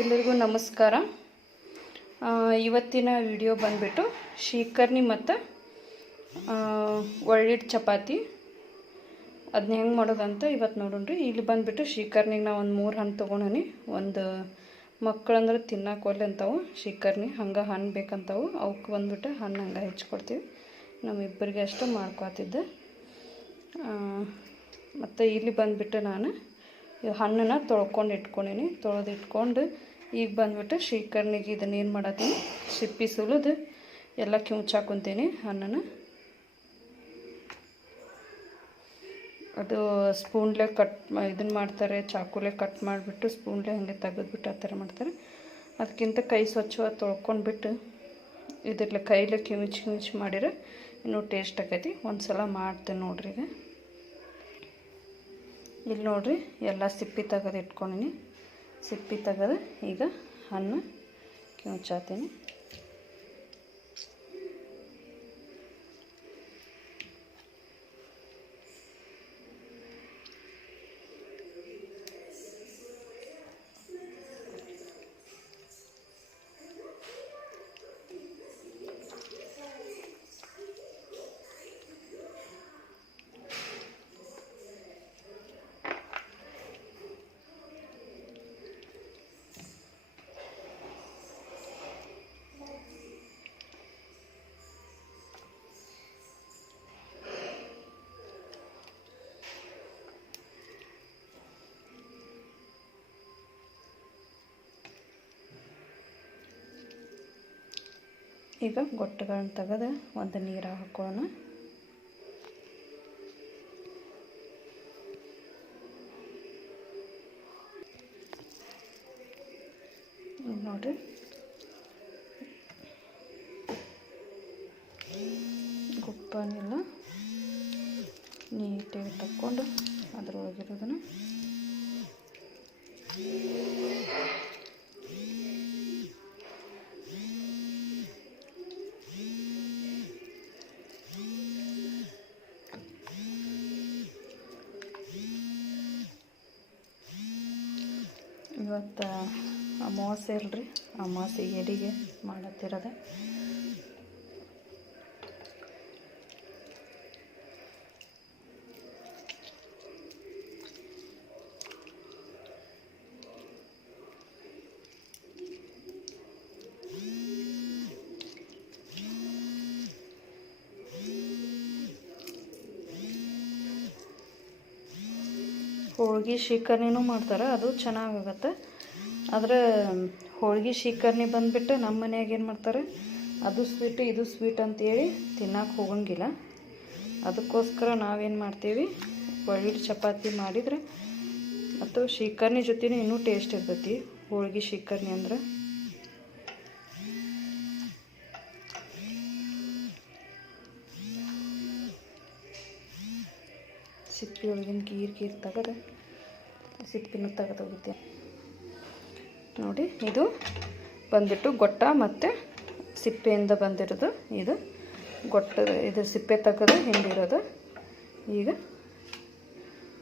ಎಲ್ಲರಿಗೂ ನಮಸ್ಕಾರ. ಇವತ್ತಿನ ವಿಡಿಯೋ ಬಂದ್ಬಿಟ್ಟು ಶೀಕರ್ಣಿ ಮತ್ತು ಒಳ್ಳಿಟ್ಟು ಚಪಾತಿ ಅದನ್ನ ಹೆಂಗೆ ಮಾಡೋದಂತ ಇವತ್ತು ನೋಡೋಣ್ರಿ. ಇಲ್ಲಿ ಬಂದ್ಬಿಟ್ಟು ಶೀಕರ್ಣಿಗೆ ನಾವು ಒಂದು 3 ಹಣ್ಣು ತೊಗೊಂಡೀನಿ. ಒಂದು ಮಕ್ಕಳಂದ್ರೆ ತಿನ್ನಕ್ಕೆ ಒಲ್ಲೆ ಅಂತಾವು ಶೀಕರ್ಣಿ, ಹಂಗೆ ಹಣ್ಣು ಬೇಕಂತಾವು. ಅವಕ್ಕೆ ಬಂದ್ಬಿಟ್ಟು ಹಣ್ಣು ಹಂಗೆ ಹೆಚ್ಚಿಕೊಡ್ತೀವಿ. ನಮ್ಮಿಬ್ಬರಿಗೆ ಅಷ್ಟು ಮಾಡ್ಕೊತಿದ್ದೆ. ಮತ್ತು ಇಲ್ಲಿ ಬಂದುಬಿಟ್ಟು ನಾನು ಹಣ್ಣನ್ನು ತೊಳ್ಕೊಂಡು ಇಟ್ಕೊಂಡೀನಿ. ತೊಳೆದಿಟ್ಕೊಂಡು ಈಗ ಬಂದುಬಿಟ್ಟು ಶೀಕರ್ಣಿಗೆ ಇದನ್ನು ಏನು ಮಾಡತ್ತೀನಿ, ಸಿಪ್ಪಿ ಸುಲಿದು ಎಲ್ಲ ಕಿವುಚಾಕೊಂತೀನಿ ಹಣ್ಣನ್ನು. ಅದು ಸ್ಪೂನ್ಲೆ ಕಟ್ ಇದನ್ನು ಮಾಡ್ತಾರೆ, ಚಾಕುಲೆ ಕಟ್ ಮಾಡಿಬಿಟ್ಟು ಸ್ಪೂನ್ಲೆ ಹಾಗೆ ತೆಗೆದ್ಬಿಟ್ಟು ಆ ಥರ ಮಾಡ್ತಾರೆ. ಅದಕ್ಕಿಂತ ಕೈ ಸ್ವಚ್ಛವಾಗಿ ತೊಳ್ಕೊಂಡ್ಬಿಟ್ಟು ಇದ್ರಲ್ಲೇ ಕೈಲೇ ಕಿವುಚಿ ಮಾಡಿದ್ರೆ ಇನ್ನೂ ಟೇಸ್ಟ್ ಆಕೈತಿ. ಒಂದು ಸಲ ಮಾಡ್ತೇನೆ ನೋಡ್ರಿ. ಈಗ ಇಲ್ಲಿ ನೋಡ್ರಿ, ಎಲ್ಲ ಸಿಪ್ಪಿ ತೆಗೆದು ಇಟ್ಕೊಂಡಿನಿ. ಸಿಪ್ಪಿ ತೆಗೆದು ಈಗ ಹಣ್ಣು ಕಿವುಚಾತೀನಿ. ಈಗ ಗೊಟ್ಟುಗಳನ್ನ ತೆಗೆದು ಒಂದು ನೀರು ಹಾಕೋಣ. ನೋಡಿರಿ, ಗುಪ್ಪನೆಲ್ಲ ನೀಟಾಗಿ ತಕ್ಕೊಂಡು ಅದರೊಳಗಿರೋದನ್ನು ಇವತ್ತು ಅಮಾವಾಸ್ಯೆ ಅಲ್ರಿ, ಅಮಾವಾಸ್ಯೆ ಎಡಿಗೆ ಮಾಡತ್ತಿರೋದೆ. ಹೋಳ್ಗೆ ಶೀಕರ್ಣಿನೂ ಮಾಡ್ತಾರೆ, ಅದು ಚೆನ್ನಾಗಾಗತ್ತೆ. ಆದರೆ ಹೋಳ್ಗೆ ಶೀಕರ್ಣಿ ಬಂದುಬಿಟ್ಟು ನಮ್ಮ ಮನ್ಯಾಗ ಏನು ಮಾಡ್ತಾರೆ, ಅದು ಸ್ವೀಟು ಇದು ಸ್ವೀಟ್ ಅಂತೇಳಿ ತಿನ್ನಕ್ಕೆ ಹೋಗಂಗಿಲ್ಲ. ಅದಕ್ಕೋಸ್ಕರ ನಾವೇನು ಮಾಡ್ತೀವಿ, ಒಳ್ಳಿಟ್ಟು ಚಪಾತಿ ಮಾಡಿದರೆ ಮತ್ತು ಶೀಕರ್ಣಿ ಜೊತೆನೂ ಇನ್ನೂ ಟೇಸ್ಟ್ ಇರ್ತೈತಿ. ಹೋಳ್ಗೆ ಶೀಕರ್ಣಿ ಅಂದ್ರೆ ಸಿಪ್ಪಿ ಒಳಗಿನ ಗೀರು ತೆಗೆದು ಸಿಪ್ಪಿನೂ ತೆಗೆದೋಗುತ್ತೆ. ನೋಡಿ, ಇದು ಬಂದ್ಬಿಟ್ಟು ಗೊಟ್ಟ ಮತ್ತು ಸಿಪ್ಪೆಯಿಂದ ಬಂದಿರೋದು. ಇದು ಗೊಟ್ಟ, ಇದು ಸಿಪ್ಪೆ ತೆಗೆದು ಹಿಂಡಿರೋದು. ಈಗ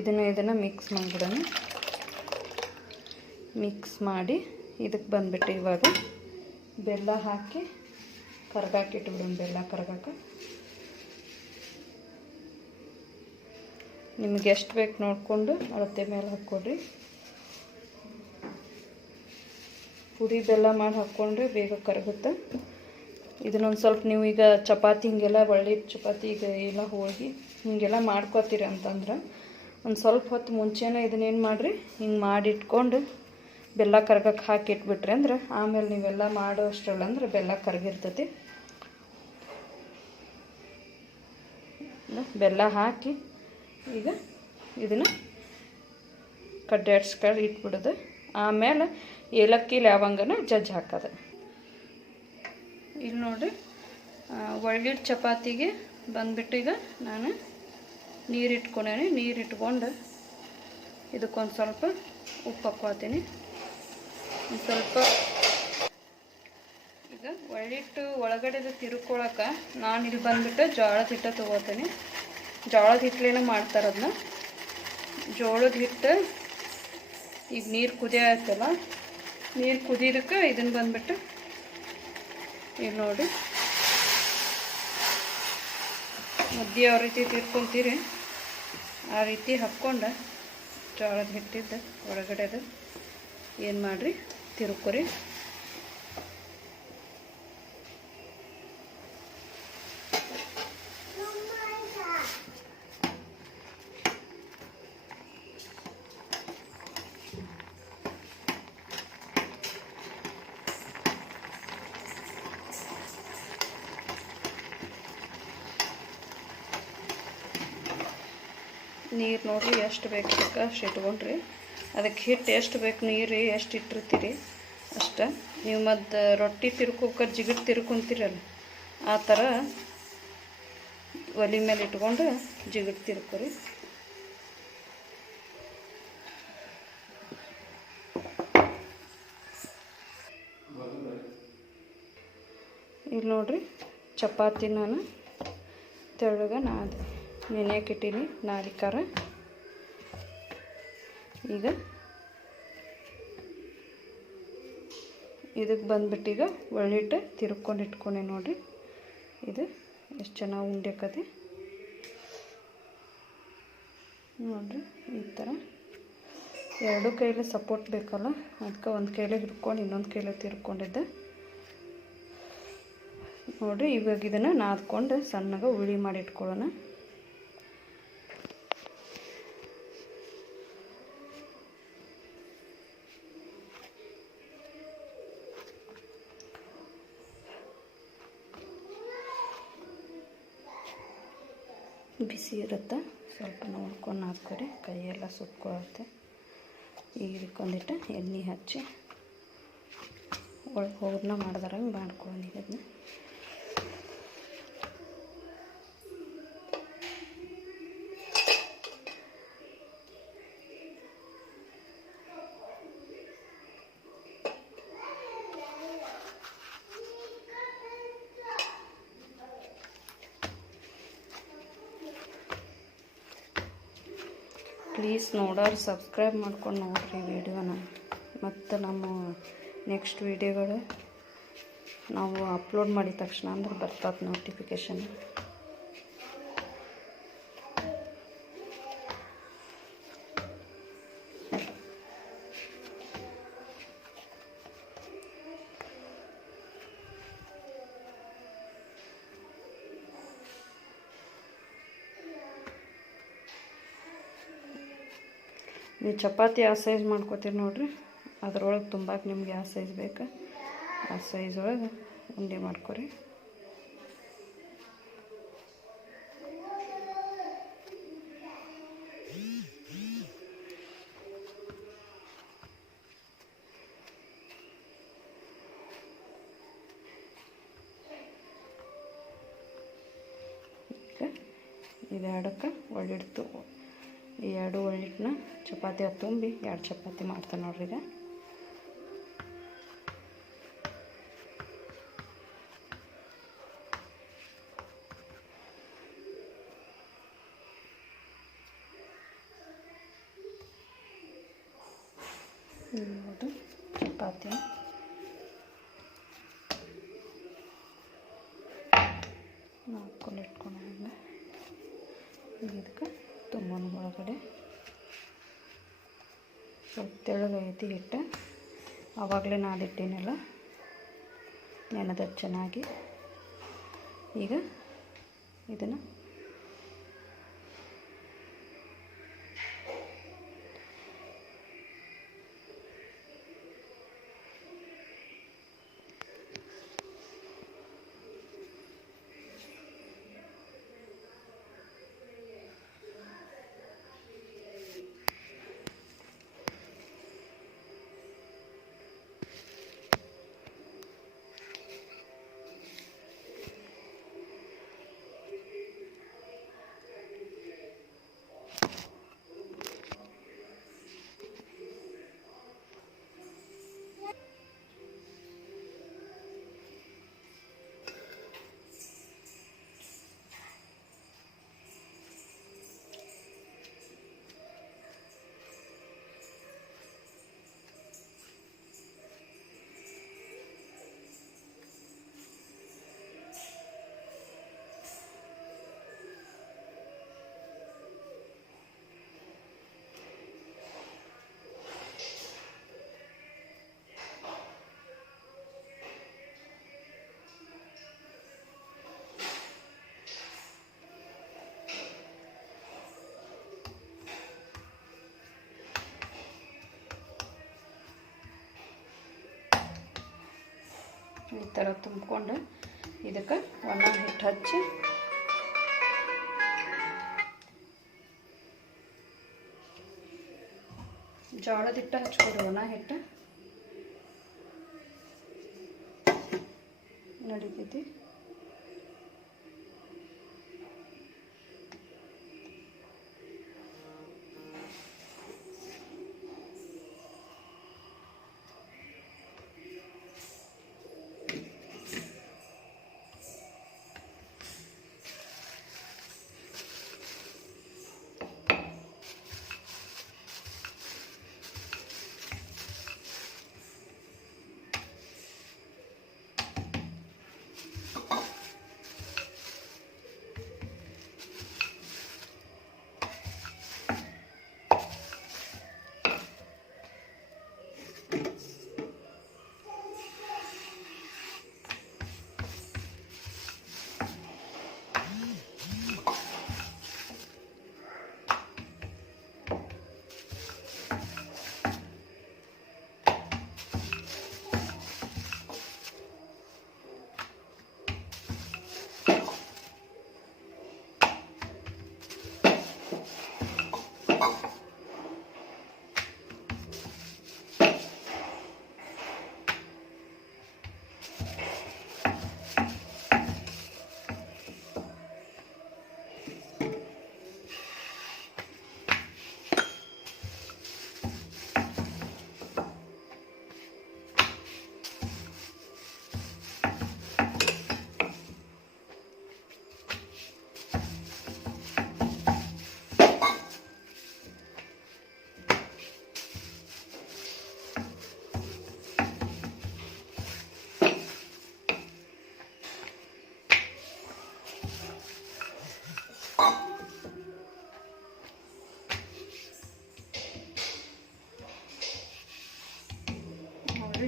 ಇದನ್ನು ಮಿಕ್ಸ್ ಮಾಡಿಬಿಡೋಣ. ಮಿಕ್ಸ್ ಮಾಡಿ ಇದಕ್ಕೆ ಬಂದ್ಬಿಟ್ಟು ಇವಾಗ ಬೆಲ್ಲ ಹಾಕಿ ಕರ್ಗಾಕಿಟ್ಬಿಡೋಣ. ಬೆಲ್ಲ ಕರ್ಗಾಕ ನಿಮ್ಗೆ ಎಷ್ಟು ಬೇಕು ನೋಡಿಕೊಂಡು ಅಳತೆ ಮೇಲೆ ಹಾಕ್ಕೊಡ್ರಿ. ಪುಡಿ ಬೆಲ್ಲ ಮಾಡಿ ಹಾಕ್ಕೊಂಡ್ರೆ ಬೇಗ ಕರಗುತ್ತೆ. ಇದನ್ನೊಂದು ಸ್ವಲ್ಪ ನೀವು ಈಗ ಚಪಾತಿ ಹಿಂಗೆಲ್ಲ ಒಳ್ಳಿಟ್ಟು ಚಪಾತಿ ಈಗ ಎಲ್ಲ ಹೋಳ್ಗೆ ಹಿಂಗೆಲ್ಲ ಮಾಡ್ಕೊತೀರಿ ಅಂತಂದ್ರೆ ಒಂದು ಸ್ವಲ್ಪ ಹೊತ್ತು ಮುಂಚೆನೇ ಇದನ್ನೇನು ಮಾಡಿರಿ, ಹಿಂಗೆ ಮಾಡಿಟ್ಕೊಂಡು ಬೆಲ್ಲ ಕರ್ಗಕ್ಕೆ ಹಾಕಿ ಇಟ್ಬಿಟ್ರಿ ಅಂದ್ರೆ ಆಮೇಲೆ ನೀವೆಲ್ಲ ಮಾಡೋ ಅಷ್ಟರಲ್ಲ ಅಂದ್ರೆ ಬೆಲ್ಲ ಕರಗಿರ್ತೈತಿ. ಬೆಲ್ಲ ಹಾಕಿ ಈಗ ಇದನ್ನು ಕಡ್ಡಾಡ್ಸ್ಕೊಂಡು ಇಟ್ಬಿಡೋದು. ಆಮೇಲೆ ಏಲಕ್ಕಿ ಲವಂಗನ ಜಜ್ಜಿ ಹಾಕೋದು. ಇಲ್ಲಿ ನೋಡಿರಿ, ಒಳ್ಳಿಟ್ಟು ಚಪಾತಿಗೆ ಬಂದ್ಬಿಟ್ಟು ಈಗ ನಾನು ನೀರು ಇಟ್ಕೊಂಡೇನೆ. ನೀರು ಇಟ್ಕೊಂಡು ಇದಕ್ಕೊಂದು ಸ್ವಲ್ಪ ಉಪ್ಪು ಹಾಕ್ಕೊತೀನಿ. ಒಂದು ಸ್ವಲ್ಪ ಈಗ ಒಳ್ಳಿಟ್ಟು ಒಳಗಡೆದು ತಿರ್ಕೊಳಕ್ಕೆ ನಾನು ಇಲ್ಲಿ ಬಂದ್ಬಿಟ್ಟು ಜೋಳದ ಹಿಟ್ಟು ತೊಗೋತೀನಿ. ಜೋಳದ ಹಿಟ್ಲೇನೋ ಮಾಡ್ತಾರೆ ಅದನ್ನ. ಜೋಳದ ಹಿಟ್ಟು ಈಗ ನೀರು ಕುದಿಯತ್ತಲ್ಲ, ನೀರು ಕುದಿಯೋದಕ್ಕೆ ಇದನ್ನು ಬಂದ್ಬಿಟ್ಟು ಇಲ್ಲಿ ನೋಡಿ ಮಧ್ಯೆ ಯಾವ ರೀತಿ ತಿರ್ಕೊತೀರಿ ಆ ರೀತಿ ಹಾಕ್ಕೊಂಡು ಜೋಳದ ಹಿಟ್ಟಿದ್ದು ಒಳಗಡೆದು ಏನು ಮಾಡಿರಿ ತಿರ್ಕೊರಿ. ನೀರು ನೋಡಿರಿ ಎಷ್ಟು ಬೇಕು ಅಷ್ಟು ಇಟ್ಕೊಂಡ್ರಿ. ಅದಕ್ಕೆ ಹಿಟ್ಟು ಎಷ್ಟು ಬೇಕು ನೀರು ಎಷ್ಟು ಇಟ್ಟಿರ್ತೀರಿ ಅಷ್ಟು. ನೀವು ಮತ್ತು ರೊಟ್ಟಿ ತಿರ್ಕೋಕೆ ಜಿಗಿಟ್ ತಿರ್ಕೊಂತೀರಲ್ಲ ಆ ಥರ ಒಲೆ ಮೇಲೆ ಇಟ್ಕೊಂಡು ಜಿಗಿಟ್ ತಿರ್ಕೊರಿ. ಇಲ್ಲಿ ನೋಡಿರಿ ಚಪಾತಿ ನಾನು ತೆಳ್ಳಗೆ ನೆನೆಯಕ್ಕೆ ಇಟ್ಟೀನಿ ನಾಳಿಕಾರ. ಈಗ ಇದಕ್ಕೆ ಬಂದ್ಬಿಟ್ಟು ಈಗ ಒಳ್ಳಿಟ್ಟು ತಿರ್ಕೊಂಡು ಇಟ್ಕೊಂಡೆ ನೋಡಿರಿ. ಇದು ಎಷ್ಟು ಚೆನ್ನಾಗಿ ಉಂಡ್ಯಾಕತಿ ನೋಡಿರಿ. ಈ ಥರ ಎರಡು ಕೈಲಿ ಸಪೋರ್ಟ್ ಬೇಕಲ್ಲ, ಅದಕ್ಕೆ ಒಂದು ಕೈಲೇ ಹಿಡ್ಕೊಂಡು ಇನ್ನೊಂದು ಕೈಲೇ ತಿರ್ಕೊಂಡಿದ್ದೆ ನೋಡಿರಿ. ಇವಾಗ ಇದನ್ನು ನಾದ್ಕೊಂಡು ಸಣ್ಣಗೆ ಉಳಿ ಮಾಡಿ ಇಟ್ಕೊಳ್ಳೋಣ. ಬಿಸಿ ಇರುತ್ತೆ, ಸ್ವಲ್ಪ ನೋಡ್ಕೊಂಡು ನಾದ್ಕೊರಿ, ಕೈಯೆಲ್ಲ ಸುಟ್ಕೊಳುತ್ತೆ. ಈಗ ಇದಕ್ಕೊಂದಿಟ್ಟು ಎಣ್ಣೆ ಹಚ್ಚಿ ಒಳಗೆ ಹೂರ್ಣ ಮಾಡ್ದಾರಂಗೆ ಮಾಡ್ಕೊಳ್ಳಿ. ಅದನ್ನ ಪ್ಲೀಸ್ ನೋಡೋರು ಸಬ್ಸ್ಕ್ರೈಬ್ ಮಾಡ್ಕೊಂಡು ನೋಡಿರಿ ವಿಡಿಯೋನ. ಮತ್ತು ನಮ್ಮ ನೆಕ್ಸ್ಟ್ ವಿಡಿಯೋಗಳು ನಾವು ಅಪ್ಲೋಡ್ ಮಾಡಿದ ತಕ್ಷಣ ಅಂದ್ರೆ ಬರ್ತದೆ ನೋಟಿಫಿಕೇಷನ್. ನೀವು ಚಪಾತಿ ಯಾವ ಸೈಜ್ ಮಾಡ್ಕೋತೀರಿ ನೋಡಿರಿ, ಅದ್ರೊಳಗೆ ತುಂಬಾಕೆ ನಿಮ್ಗೆ ಯಾವ ಸೈಜ್ ಬೇಕು ಆ ಸೈಜ್ ಒಳಗೆ ಉಂಡೆ ಮಾಡ್ಕೊರಿ. ಈಗ ಇದೆರಡಕ್ಕೆ ಒಳ್ಳಿಡ್ತು. ಈ ಎರಡು ಒಳ್ಳಿಟ್ಟನ್ನ ಚಪಾತಿ ತುಂಬಿ 2 ಚಪಾತಿ ಮಾಡ್ತಾನೆ ನೋಡ್ರಿ. ಈಗ ನೋಡಿ ಚಪಾತಿ ಹಾಕ್ಕೊಂಡು ಇಟ್ಕೊಂಡು ಇದಕ್ಕೆ ತುಂಬನ ಒಳಗಡೆ ಸ್ವಲ್ಪ ತೆಳ್ಳಗೈತಿ ಹಿಟ್ಟು. ಆವಾಗಲೇ ನಾದಿಟ್ಟೇನಲ್ಲ ನೆನೆದ ಚೆನ್ನಾಗಿ. ಈಗ ಇದನ್ನು ಈ ಥರ ತುಂಬಿಕೊಂಡು ಇದಕ್ಕೆ ಒಣ ಹಿಟ್ಟು ಹಚ್ಚಿ ಜೋಳದ ಹಿಟ್ಟು ಹಚ್ಕೊಡ್ರಿ. ಒಣ ಹಿಟ್ಟು ನಡೀತೈತಿ.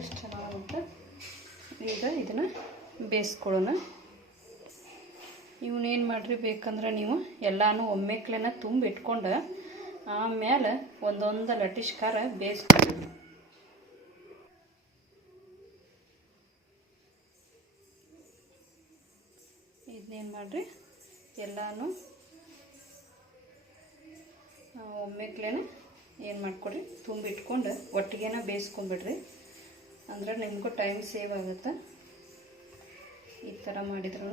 ಎಷ್ಟು ಚೆನ್ನಾಗುತ್ತೆ. ಈಗ ಇದನ್ನು ಬೇಯಿಸ್ಕೊಳ್ಳೋಣ. ಇವನ್ನೇನು ಮಾಡಿರಿ, ಬೇಕಂದ್ರೆ ನೀವು ಎಲ್ಲನೂ ಒಮ್ಮೆಕ್ಲೆನ ತುಂಬಿಟ್ಕೊಂಡು ಆಮೇಲೆ ಒಂದೊಂದು ಲಟ್ಟಿಸ್ಕಾರ ಬೇಯಿಸ್ಕೊಳ್ಳಿ. ಇದನ್ನೇನು ಮಾಡಿರಿ, ಎಲ್ಲನೂ ಒಮ್ಮೆಕ್ಲೆನ ಏನು ಮಾಡ್ಕೊಡ್ರಿ, ತುಂಬಿಟ್ಕೊಂಡು ಒಟ್ಟಿಗೆನ ಬೇಯಿಸ್ಕೊಂಬಿಡ್ರಿ. ಅಂದ್ರೆ ನಿಮಗೂ ಟೈಮ್ ಸೇವ್ ಆಗುತ್ತೆ ಈ ಥರ ಮಾಡಿದ್ರು.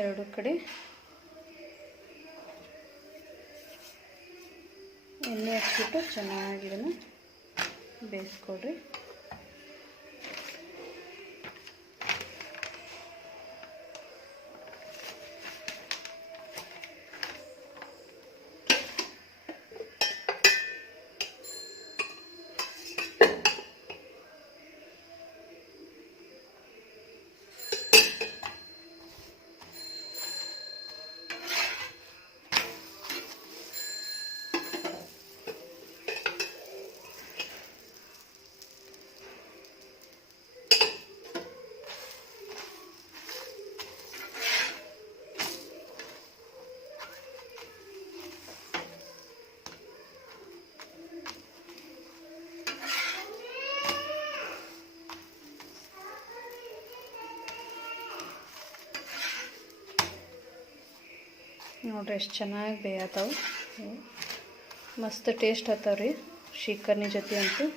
ಎರಡು ಕಡೆ ಎಣ್ಣೆ ಹಚ್ಬಿಟ್ಟು ಚೆನ್ನಾಗಿ ಇದನ್ನು ಬೇಯಿಸ್ಕೊಡ್ರಿ. ನೋಡ್ರಿ ಎಷ್ಟು ಚೆನ್ನಾಗಿ ಬೇಯತ್ತಾವೆ. ಮಸ್ತ್ ಟೇಸ್ಟ್ ಹತ್ತಾವ್ರಿ ಶ್ರೀಕರ್ಣಿ ಜೊತೆ ಅಂತೂ.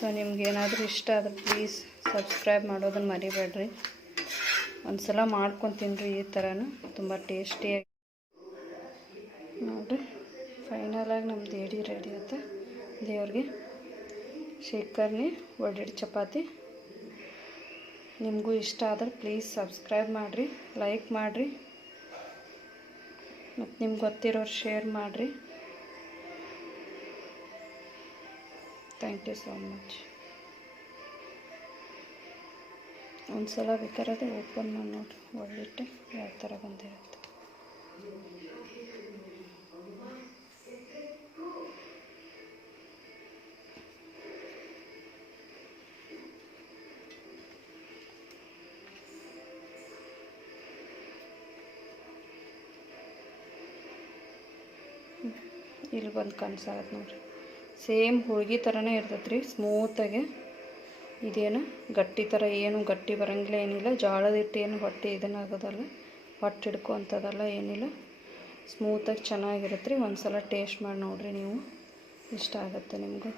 ಸೊ ನಿಮ್ಗೇನಾದರೂ ಇಷ್ಟ ಆದರೆ ಪ್ಲೀಸ್ ಸಬ್ಸ್ಕ್ರೈಬ್ ಮಾಡೋದನ್ನು ಮರಿಬೇಡ್ರಿ. ಒಂದು ಸಲ ಮಾಡ್ಕೊಂಡು ತಿನ್ನಿರಿ ಈ ಥರನೂ, ತುಂಬ ಟೇಸ್ಟಿಯಾಗಿ. ನೋಡಿರಿ ಫೈನಲಾಗಿ ನಮ್ದು ಏಡಿ ರೆಡಿ ಆಯ್ತು. ದೇವ್ರಿಗೆ ಶ್ರೀಕರ್ಣಿ ಒಳ್ಳೆಡಿ ಚಪಾತಿ. ನಿಮಗೂ ಇಷ್ಟ ಆದರೆ ಪ್ಲೀಸ್ ಸಬ್ಸ್ಕ್ರೈಬ್ ಮಾಡಿರಿ, ಲೈಕ್ ಮಾಡಿರಿ, ಮತ್ತು ನಿಮ್ಗೆ ಗೊತ್ತಿರೋರು ಶೇರ್ ಮಾಡಿರಿ. Thank you so much. ಒಂದು ಸಲ ಬೇಕಾದ್ರೆ ಓಪನ್ ಮಾಡಿ ನೋಡಿರಿ, ಒಳ್ಳಿಟ್ಟು ಯಾವ ಥರ ಬಂದಿರುತ್ತೆ. ಇಲ್ಲಿ ಬಂದು ಕನ್ಸಾಗತ್ತೆ ನೋಡಿರಿ, ಸೇಮ್ ಹೋಳ್ಗೆ ಥರನೇ ಇರ್ತೈತೆ ರೀ, ಸ್ಮೂತಾಗಿ. ಇದೇನು ಗಟ್ಟಿ ಥರ ಏನು ಗಟ್ಟಿ ಬರೋಂಗಿಲ್ಲ, ಏನಿಲ್ಲ. ಜೋಳದ ಹಿಟ್ಟು ಏನು ಹೊಟ್ಟೆ ಇದನ್ನು ಆಗೋದಲ್ಲ, ಹೊಟ್ಟೆ ಹಿಡ್ಕೊ ಅಂಥದ್ದಲ್ಲ, ಏನಿಲ್ಲ. ಸ್ಮೂತಾಗಿ ಚೆನ್ನಾಗಿರುತ್ತೆ ರೀ. ಒಂದು ಸಲ ಟೇಸ್ಟ್ ಮಾಡಿ ನೋಡಿರಿ, ನೀವು ಇಷ್ಟ ಆಗುತ್ತೆ ನಿಮಗೂ.